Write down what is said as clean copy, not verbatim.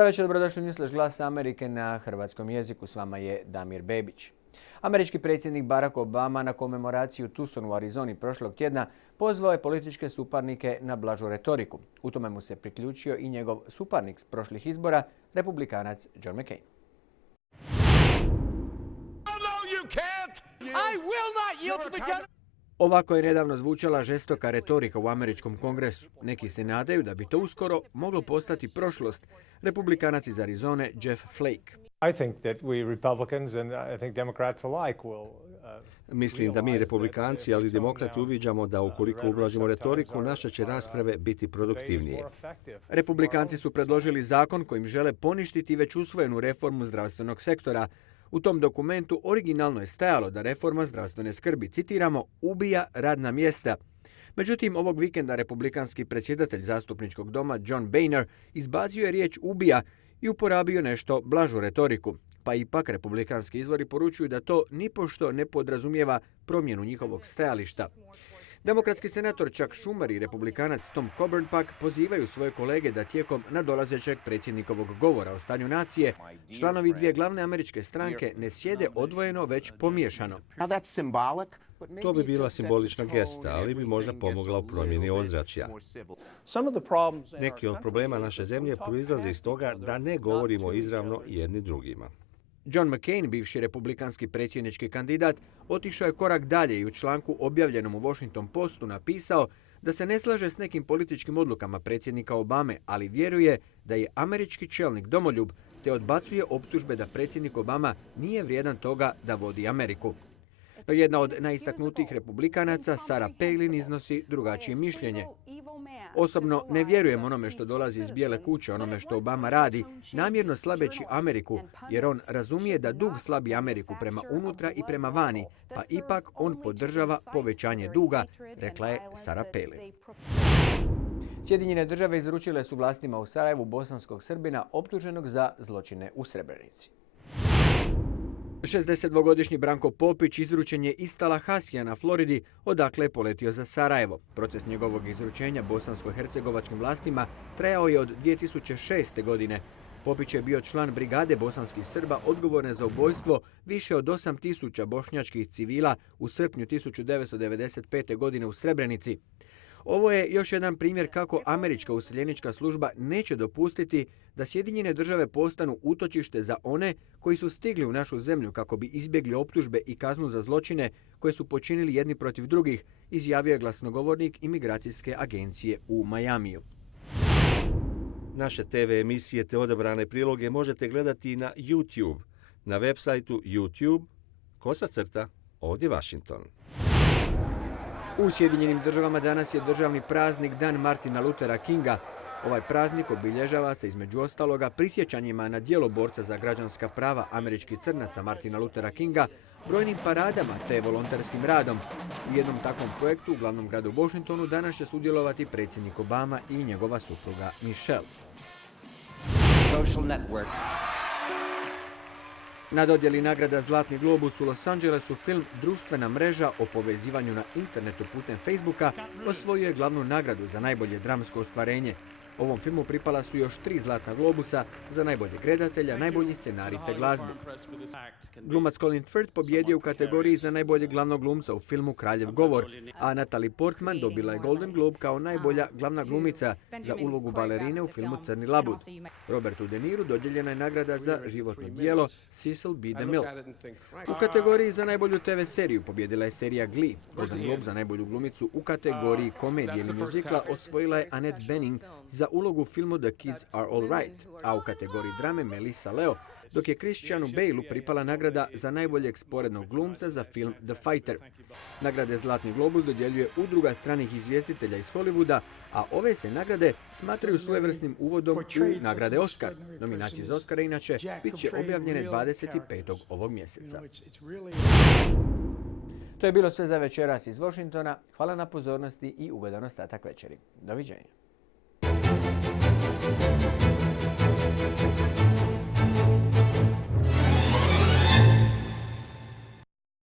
Dobra večer, dobrodošli u Newsflash Glas Amerike na hrvatskom jeziku. S vama je Damir Bebić. Američki predsjednik Barack Obama na komemoraciju Tucsonu u Arizoni prošlog tjedna pozvao je političke suparnike na blažu retoriku. U tome mu se priključio i njegov suparnik s prošlih izbora, republikanac John McCain. Ovako je nedavno zvučala žestoka retorika u američkom kongresu. Neki se nadaju da bi to uskoro moglo postati prošlost. Republikanac iz Arizone Jeff Flake. Mislim da mi republikanci, ali i demokrati uviđamo da ukoliko ublažimo retoriku, naše će rasprave biti produktivnije. Republikanci su predložili zakon kojim žele poništiti već usvojenu reformu zdravstvenog sektora. U tom dokumentu originalno je stajalo da reforma zdravstvene skrbi, citiramo, ubija radna mjesta. Međutim, ovog vikenda republikanski predsjedatelj zastupničkog doma John Boehner izbacio je riječ ubija i uporabio nešto blažu retoriku. Pa ipak republikanski izvori poručuju da to nipošto ne podrazumijeva promjenu njihovog stajališta. Demokratski senator Chuck Schumer i republikanac Tom Coburn pak pozivaju svoje kolege da tijekom nadolazećeg predsjednikovog govora o stanju nacije članovi dvije glavne američke stranke ne sjede odvojeno, već pomiješano. To bi bila simbolična gesta, ali bi možda pomogla u promjeni ozračja. Neki od problema naše zemlje proizlaze iz toga da ne govorimo izravno jedni drugima. John McCain, bivši republikanski predsjednički kandidat, otišao je korak dalje i u članku objavljenom u Washington Postu napisao da se ne slaže s nekim političkim odlukama predsjednika Obame, ali vjeruje da je američki čelnik domoljub, te odbacuje optužbe da predsjednik Obama nije vrijedan toga da vodi Ameriku. No jedna od najistaknutijih republikanaca, Sarah Palin, iznosi drugačije mišljenje. Osobno ne vjerujem onome što dolazi iz Bijele kuće, onome što Obama radi, namjerno slabeći Ameriku, jer on razumije da dug slabi Ameriku prema unutra i prema vani, pa ipak on podržava povećanje duga, rekla je Sarah Palin. Sjedinjene države izručile su vlastima u Sarajevu bosanskog Srbina optuženog za zločine u Srebrenici. 62-godišnji Branko Popić izručen je iz Talahasija na Floridi, odakle je poletio za Sarajevo. Proces njegovog izručenja bosansko-hercegovačkim vlastima trajao je od 2006. godine. Popić je bio član brigade bosanskih Srba odgovorne za ubojstvo više od 8.000 bošnjačkih civila u srpnju 1995. godine u Srebrenici. Ovo je još jedan primjer kako američka useljenička služba neće dopustiti da Sjedinjene države postanu utočište za one koji su stigli u našu zemlju kako bi izbjegli optužbe i kaznu za zločine koje su počinili jedni protiv drugih, izjavio je glasnogovornik imigracijske agencije u Majamiju. Naše TV emisije te odabrane priloge možete gledati na YouTube, na web sajtu YouTube, ovdje Washington. U Sjedinjenim državama danas je državni praznik Dan Martina Luthera Kinga. Ovaj praznik obilježava se između ostaloga prisjećanjima na djelo borca za građanska prava američkih crnaca Martina Luthera Kinga, brojnim paradama te volonterskim radom. U jednom takvom projektu u glavnom gradu Washingtonu danas će sudjelovati predsjednik Obama i njegova supruga Michelle. Na dodjeli nagrada Zlatni globus u Los Angelesu film Društvena mreža o povezivanju na internetu putem Facebooka osvojio je glavnu nagradu za najbolje dramsko ostvarenje. Ovom filmu pripala su još 3 Zlatna globusa za najboljeg redatelja, najbolji scenarij te glazbu. Glumac Colin Firth pobjedio u kategoriji za najboljeg glavnog glumca u filmu Kraljev govor, a Natalie Portman dobila je Golden Globe kao najbolja glavna glumica za ulogu balerine u filmu Crni labud. Robertu De Niru dodijeljena je nagrada za životno djelo Cecil B. DeMille. U kategoriji za najbolju TV seriju pobjedila je serija Glee. Golden Globe za najbolju glumicu u kategoriji komedije ili muzikla osvojila je Annette Bening za ulogu u filmu The Kids Are All Right, a u kategoriji drame Melissa Leo, dok je Christianu Baleu pripala nagrada za najboljeg sporednog glumca za film The Fighter. Nagrade Zlatni globus dodjeljuje udruga stranih izvjestitelja iz Hollywooda, a ove se nagrade smatraju svojevrsnim uvodom u nagrade Oscar. Nominacije za Oscara inače bit će objavljene 25. ovog mjeseca. To je bilo sve za večeras iz Washingtona. Hvala na pozornosti i ugodan ostatak večeri. Doviđenja.